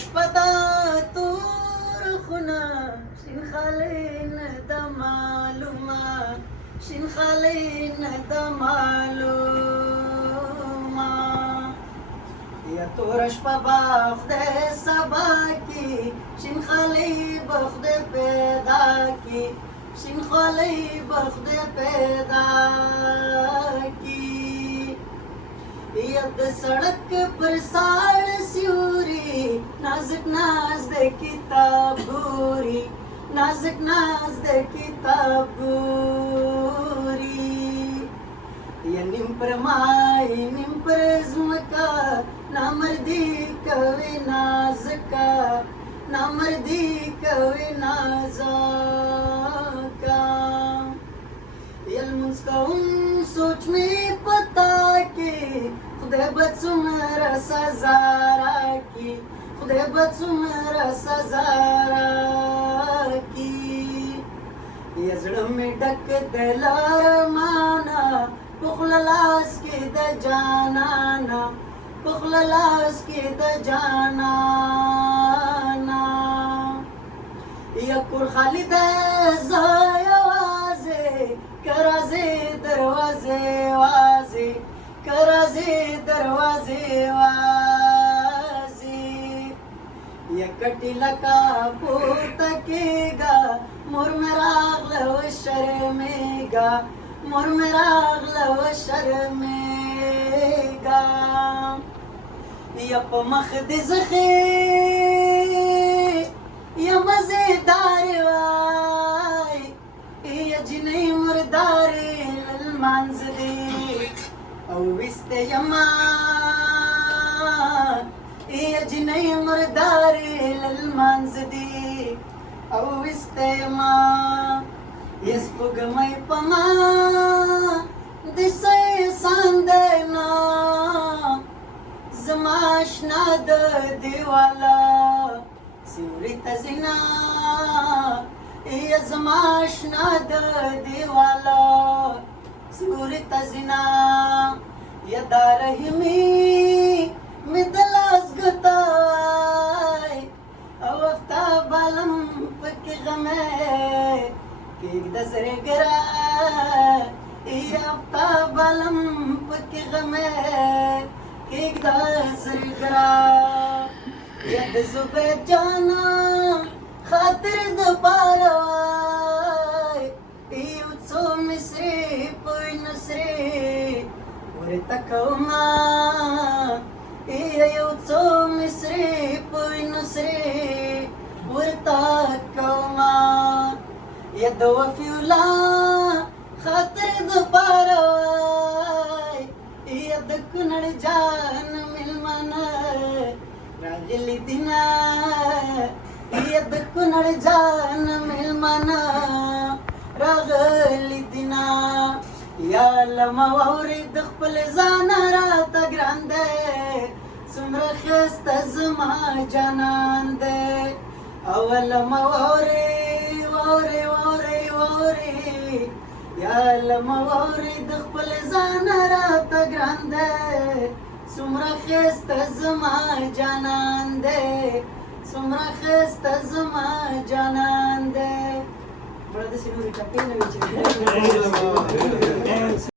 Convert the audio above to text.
شپه ده تور خونه شین خالۍ نه ده معلومه شین خالۍ نه ده معلومه یا توره شپه به خدای سبا کي شین خالۍ به خدای پیدا کي شین خالۍ به خدای پیدا کي یا د سړک پر ساړ سیوري نازک ناز د کتاب ګوري نازک ناز د کتاب ګوري یا نیم پر مای نیم پر ځمکه نامردي کوي نازکه نامردي کوي نازکه یا لمونځ کوم سوچ مې پتا کې خدای به څومره سزا راکړي خدای به څومره سزا راکړي یا زړه مې ډک د لارمانه په خوله لاس کې د جانانه په خوله لاس کې د جانانه یا کور خالي ده زه یوازې که راځې دروازې وازې که راځې دروازې وازې یا کټي لکه پورته کېږه مور مې راغله وشرمېږه مور مې راغله وشرمېږه یا په مخ دې زخې یا مزېدارې وای یا جنۍ مردارې للمانځ دې او وسته یما یا جنۍ مردارې للمانځ دې او وسته یما یا سپوږمۍ په ما د څه احسان دی نه زما اشنا د دیواله سیوري ته ځینه یا زما اشنا د دیواله سیوري ته ځینه یا دا رحمي مې د لاس ګوتای او افتاب عالم پکې غمې کېږده زړې ګره یا افتاب عالم پکې غمې کېږده زړې ګره یا د زبیر جانا خاطر د پاره وای یو څو مصري پوی نصري ورته کومه یو څو مصري پوی نصري ورته کومه یا د وفیولا خاطر د پاره وای یا د کونړ جان ملمنه راغلی دینا یا د کونړ جان ملمنه راغلی دینا یا لمه واورې د خپل ځان راته ګران دی څومره ښایسته زما جانان دی او لمه واورې واورې واورې واورې یا لمه واورې د خپل ځان راته ګران دی څومره ښایسته زما جانان دی څومره ښایسته زما جانان دی بړه داسې نورې ټپې نه وي چې